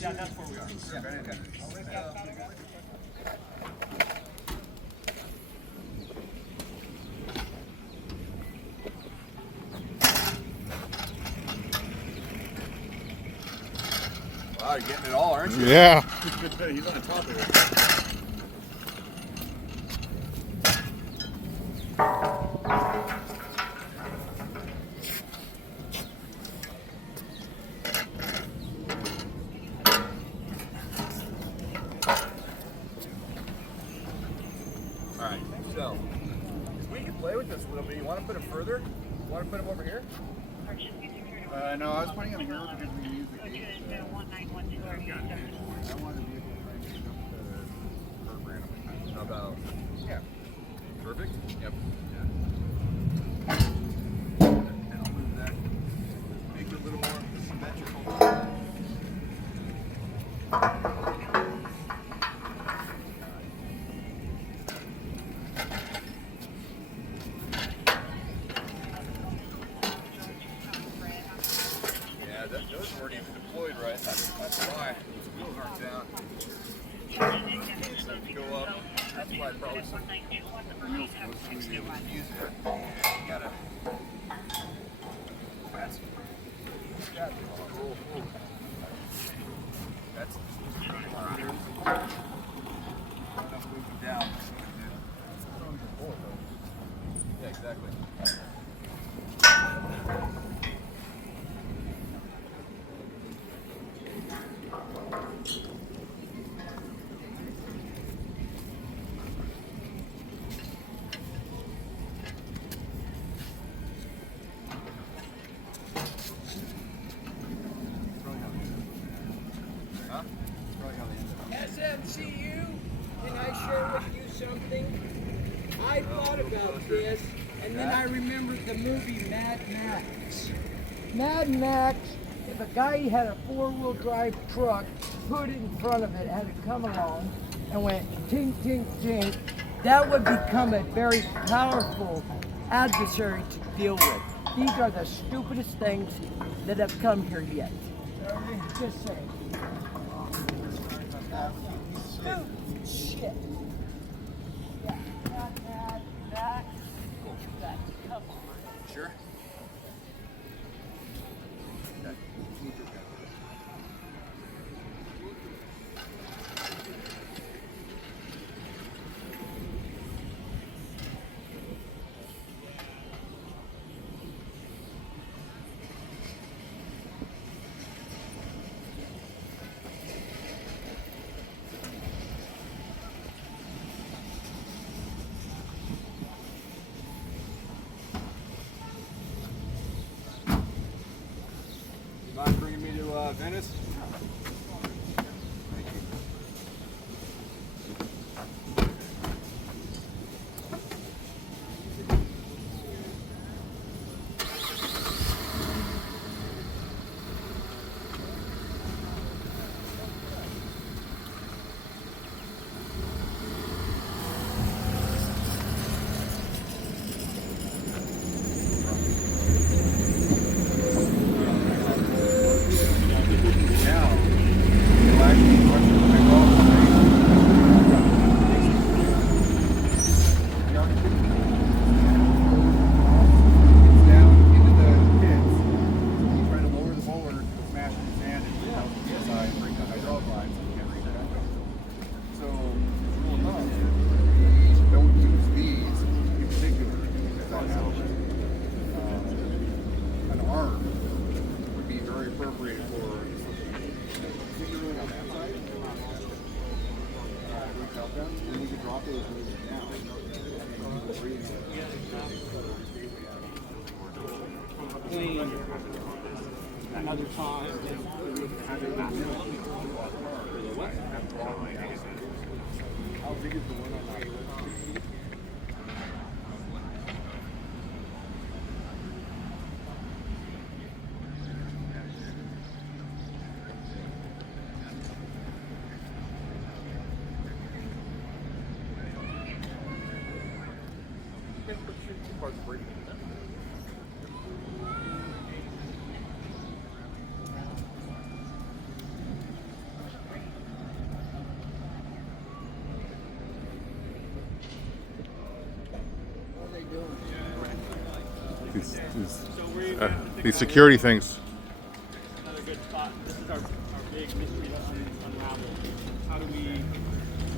Yeah, that's where we are. Wow, you're getting it all, aren't you? Yeah. He's on top of it. Alright, so we can play with this a little bit. You want to put him further? You want to put him over here? No, I was putting him here because we use the gate. I wanted to be able to program. How about? Yeah. Perfect? Yep. Yeah. And I'll move that. Make it a little more symmetrical. Those weren't even deployed right. That's why those wheels aren't down. So if you go up, that's why probably some wheels was too use it. You gotta. That's. That's. Moving down. Yeah, exactly. SMCU, can I share with you something? I thought about this, and then I remembered the movie Mad Max. Mad Max, if a guy had a four-wheel drive truck, put it in front of it, had it come along, and went tink, tink, tink, that would become a very powerful adversary to deal with. These are the stupidest things that have come here yet. Just saying. Stupid shit. Yeah, that. Come on. Sure. Mind bringing me to Venice? Thank you. Another time. How big is the one on that? these security things. Another good spot. This is our big mystery to unravel. How do we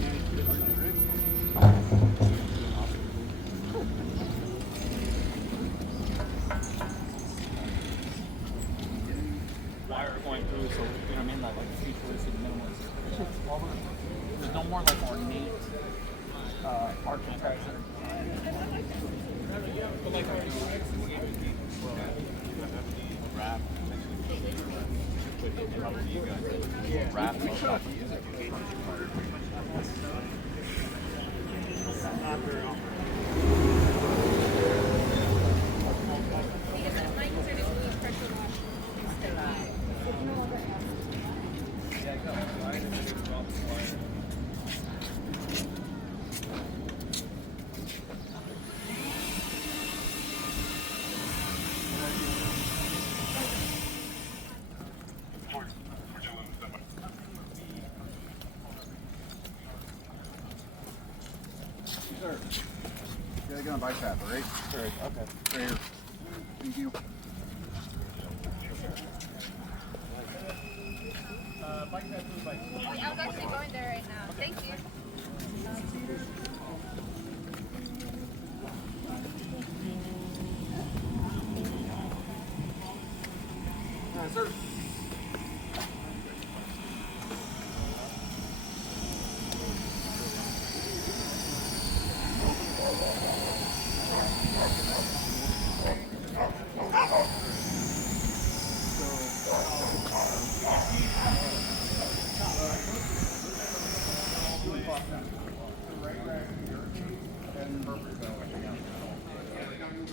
manage this? Wire going through, so you know what I mean, like futuristic minimalist. There's no more like ornate architecture. But like wrap. Sir, you gotta get on bike path, all right? Sure, okay. Right here. Thank you. Bike path to the bike. I was actually going there right now. Thank you. Sir.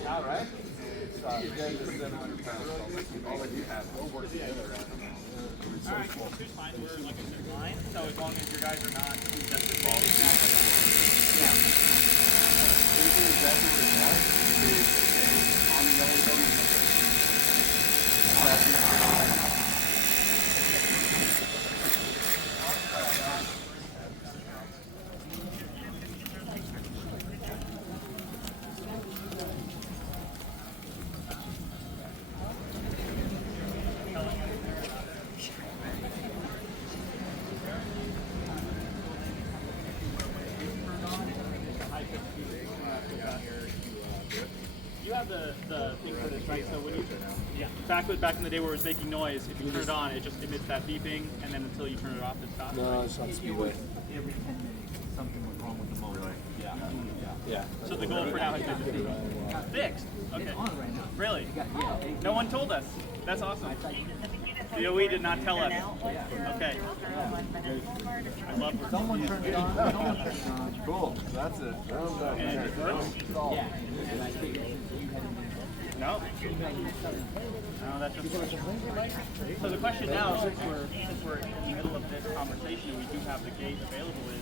All right. It's again, this is 700 pounds. All that you have. We'll work together around it. All right, well, it's fine. We're like a certain line, so as long as your guys are not just involved. Yeah. Everything exactly what it's like is on the yellow building. You have the thing for this, right? So when you back in the day where it was making noise, if you turn it on, it just emits that beeping, and then until you turn it off, it stops. No, it's not speedway. Every 10 minutes, something went wrong with the motor. Really? Yeah. So the goal for now has been fixed. Okay. It's on right now. Really? Yeah, No one told us. That's awesome. DOE did not tell us. Okay. I love where someone turned it on. Someone turned it on. Cool. That's it. and it works. Yeah. And I figured you had No. No, that's just. So the question now, since we're in the middle of this conversation, we do have the gate available. Is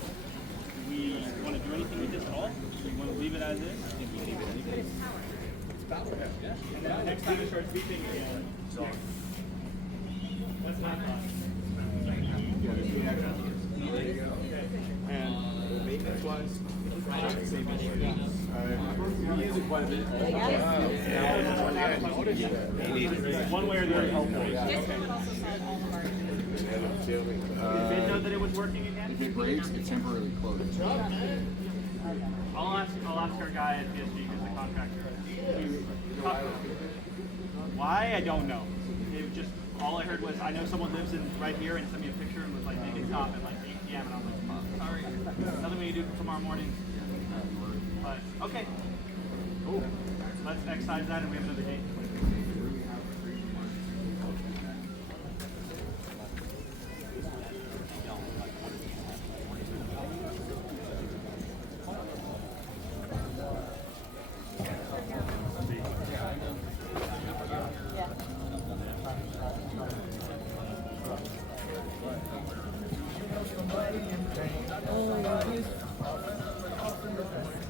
do we want to do anything with this at all? Do we want to leave it as is? I think we leave it as is. And then next time it starts beeping again. That's my thought. And maintenance-wise, we use it quite a bit. One way or the other. This one also said all of our. Did they know that it was working again? If it breaks, it temporarily closes. I'll ask our guy at PSG, who's the contractor. Why? I don't know. It just, all I heard was, I know someone lives in right here and sent me a picture and was like, make it stop at like 8 p.m. And I'm like, sorry, nothing we can do for tomorrow morning. But, okay. Cool. Let's excise that and we have another date.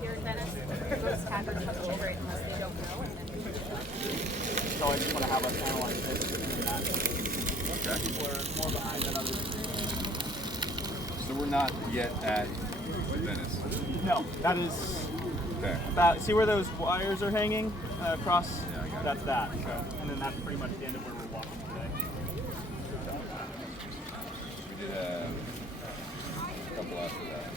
Here in Venice, most taverns have children unless they don't know. And then So I just want to have us analyze this. Okay. People are more behind than others. So we're not yet at Venice. No, that is Okay. About, see where those wires are hanging across? That's that. So, and then that's pretty much the end of where we're walking today. We did a couple after that.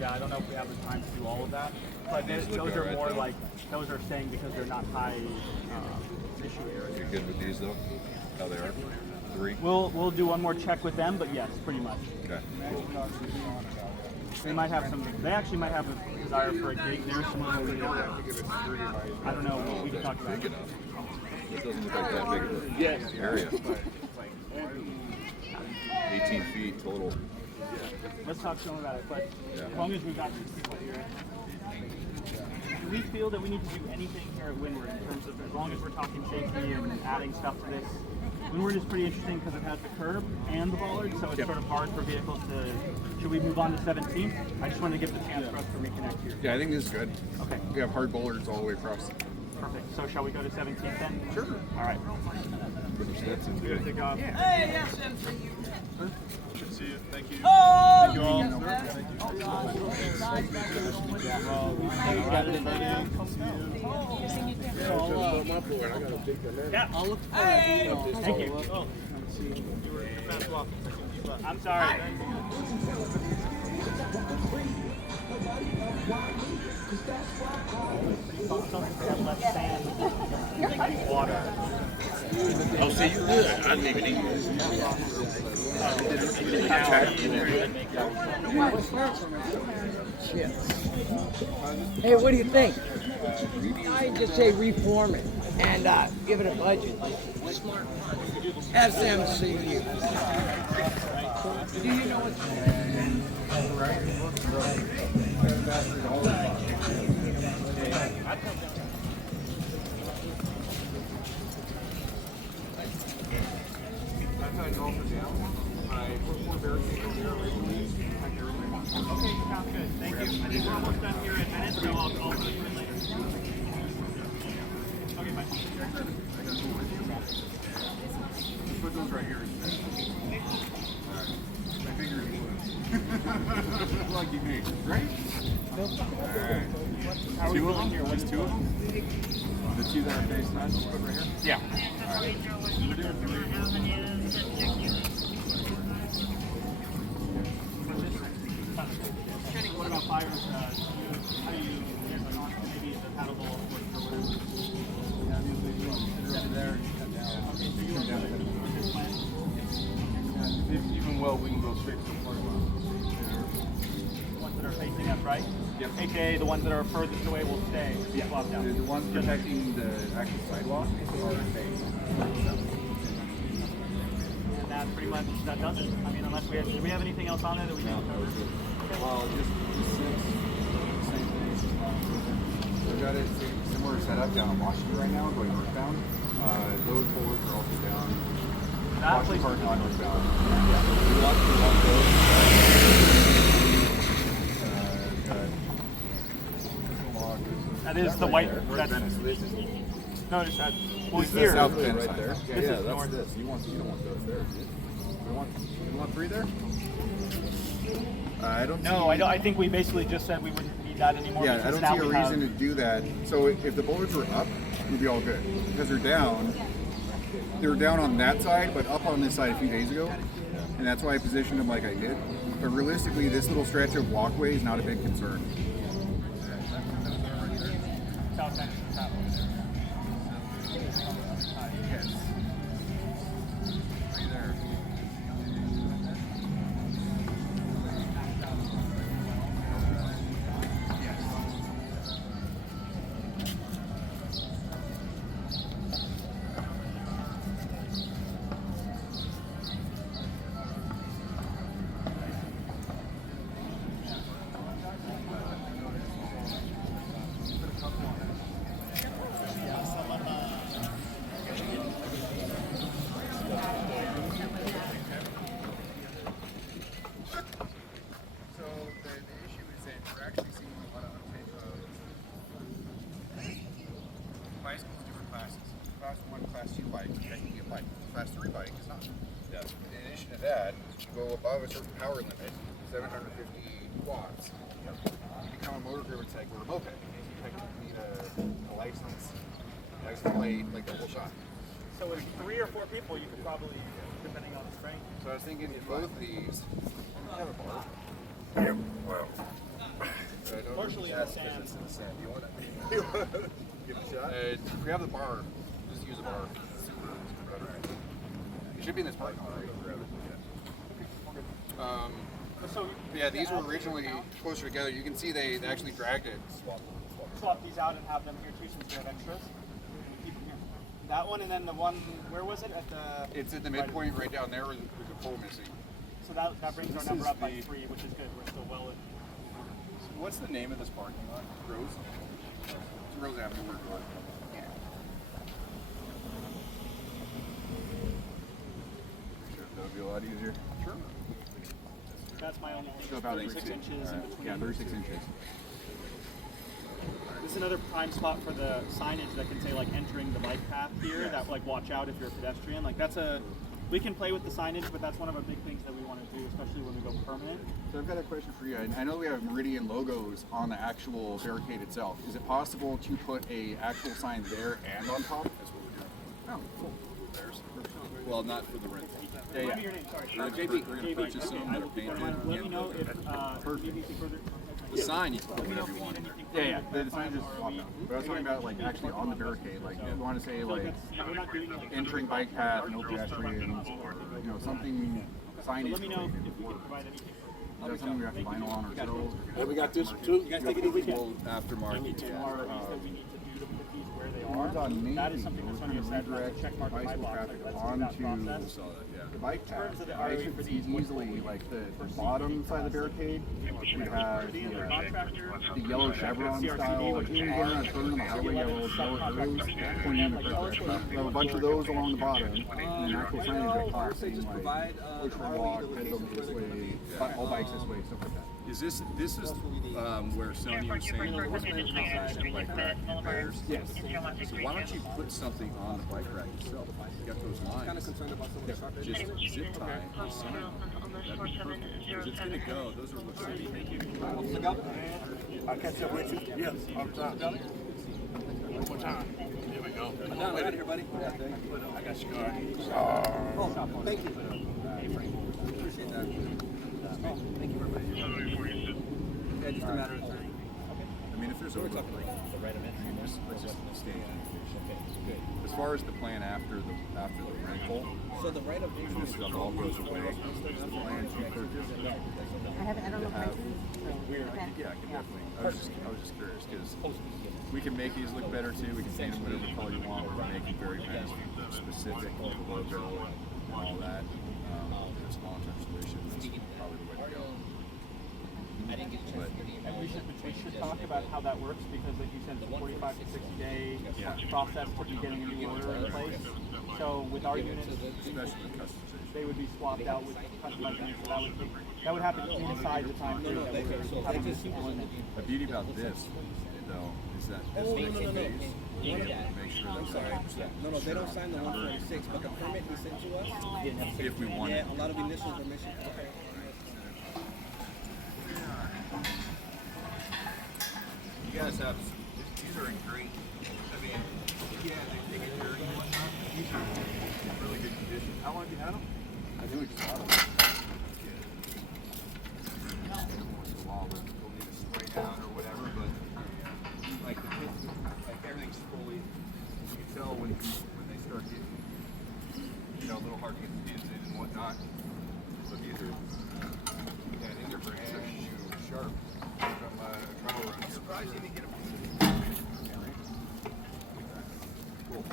Yeah, I don't know if we have the time to do all of that, but those are right more though. like, those are staying because they're not high issue areas. You're good with these though? How they are? 3? We'll do one more check with them, but yes, pretty much. Okay. They might have some. They actually might have a desire for a gate there somewhere. I don't know. We can talk about Big it. enough. It doesn't look like that big of an area. 18 feet total. Let's talk to them about it. But Yeah. as long as we've got these people here, do we feel that we need to do anything here at Windward in terms of, as long as we're talking safety and adding stuff to this? Windward is pretty interesting because it has the curb and the bollard, so it's sort of hard for vehicles to. Should we move on to 17th? I just wanted to give the chance for us to reconnect here. Yeah, I think this is good. Okay, We have hard bollards all the way across. perfect. So shall we go to 17th then? Sure. All right. That's We're gonna take off. Hey, yes, MCU. Good to see you. Thank you. Oh, you all. yes, sir. Oh, God. Yeah, I'll look for it. Thank you. Oh, you were fast walking. I'm sorry. Less sand, like water. Oh, see, you're good. I didn't even eat Hey, what do you think? I just say reform it and give it a budget. Smart money. SMCU. Do you know what's Okay, sounds good. Thank you. I think we're almost done here in Venice, so I'll see you later. Okay, bye. Put those right here. I figured you would. Lucky me, right? Alright. How are we doing here? Just 2 of them? The 2 that are face time, just put right here? Yeah. What about fires? How do you maybe the paddle ball or whatever? Okay, so you want to this plan? Even well, we can go straight to the parking lot. The ones that are facing us, right? Yep. AKA the ones that are furthest away will stay. Yeah, Swapped out. the ones protecting the actual sidewalk are safe. And that pretty much that does it. I mean, unless we have, do we have anything else on it that we can cover? Well, just 6, same thing. We've got it similar setup down on Washington right now, going northbound. Those bullets are also down. That place Washington Park on northbound. We locked those. that is the white. That's Venice. This is notice that. Well, this is here. the south Bend Right side. there. Yeah, This yeah, is that's north. this. You don't want those there, do you? You want 3 there? I don't. No, see, I don't. I think we basically just said we wouldn't need that anymore. Yeah, I because don't now see a we have- reason to do that. So if the bollards were up, we'd be all good. Because they're down. They were down on that side, but up on this side a few days ago. And that's why I positioned them like I did. But realistically, this little stretch of walkway is not a big concern. South end. South. Class 3 bike is not. Yeah. In addition to that, you go above a certain power limit, 750 watts, you now a motor group, it's like we're a moped. You technically need a license plate, like the whole shot. So with 3 or 4 people, you could probably, depending on the strength. So I was thinking both of these. Have a bar. Yeah, well. Partially in the sand. It's in the sand. You want to give it a shot? If we have the bar, just use the bar. It should be in this parking lot, right? Grab it. So Yeah, these were originally closer together. You can see they actually dragged it. swap these out and have them here too, since we have extras. And we keep them here. That one, and then the one, where was it? At the. It's at the midpoint right down there with a pole missing. So that brings our number up by 3, which is good. We're still well in. What's the name of this parking lot? Rose? It's Rose Avenue. Yeah. Sure, that'll be a lot easier. Sure. That's my only. So about 36 inches in between. Yeah, 36 inches. This is another prime spot for the signage that can say like entering the bike path here. Yes. That like watch out if you're a pedestrian. Like that's a. We can play with the signage, but that's one of our big things that we want to do, especially when we go permanent. So I've got a question for you. I know we have Meridian logos on the actual barricade itself. Is it possible to put a actual sign there and on top? That's what we're doing. Oh, cool. There's. Well, not for the rental. What is your name? Sorry. JP. We're going to purchase Okay, some I that will are keep that in painted. mind. Let me know if you need anything further. The sign, you can put whatever you want in there. Yeah, the sign just swapped out. But I was talking about like actually on the barricade, like if you want to say like entering bike path, no pedestrians, or you know something signage. Let me know if we can provide anything. Is that something we have to vinyl on ourselves? Hey, we got this too. You guys take it easy. Well, aftermarket. Or that we need to do to put these where they One's are. on That is Navy, something that's we're on your gonna side. Like redirect check mark in my bicycle box. traffic Like, let's do that onto process. the bike path. terms of the I ROE should for see these, easily like the bottom side of the barricade would have The contractor. the yellow chevron style, like even going around turning on the highway yellow arrows pointing in the correct direction. We have a bunch of those along the bottom, and an actual signage up top saying like ultra walk, heads over this way, all bikes this way, stuff like that. Is this where Sonia was saying the bike rack repairs? Yes. So why don't you put something on the bike rack itself? You got those lines. Just zip tie the sign. That'd be perfect. Because it's going to go. Those are what's going to I'll catch up with you. Yes, on time. One more time. Here we go. I'm out of here, buddy. I got your card. Oh, thank you. Appreciate that. Thank you very much. Yeah, just a matter of time. I mean, if there's overlap, let's just stay. As far as the plan after the rental, So the right of entry this stuff all goes away. The plan to purchase. I don't know if my Yeah, I can definitely. I was just curious because we can make these look better too. We can paint them whatever color you want. We're making very Venice specific, the logo and all that. This long-term solution is probably the way to go. But And we should talk about how that works because, like you said, it's a 45 to 60 day process to be getting a new order in place. So with our units, especially the customization. they would be swapped out with customized units. So that would happen inside the time period that we're having these people in it. The beauty about this, though, is that this next phase, we have to make sure that No, they don't sign the 146, but the permit he sent to us, if we want it. yeah, a lot of initials are missing. You guys have, these are in great, I mean, yeah, they get dirty and whatnot. These are in really good condition. How long have you had them? I think we just got them. Once in a while, we'll need to spray down or whatever, but like the pits, like everything's fully, you can tell when they start getting, you know, a little hard to get the pins in and whatnot. But these are, yeah, I think they're brand new, sharp. From travel run. I'm surprised you didn't get them. Cool.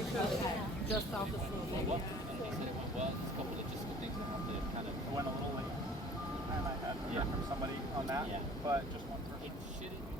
operation just south of Slovenia. Well, and they said it went well. There's a couple of logistical things that have to kind of. It went a little late, and I had heard from somebody on that, Yeah. but just one person. It shouldn't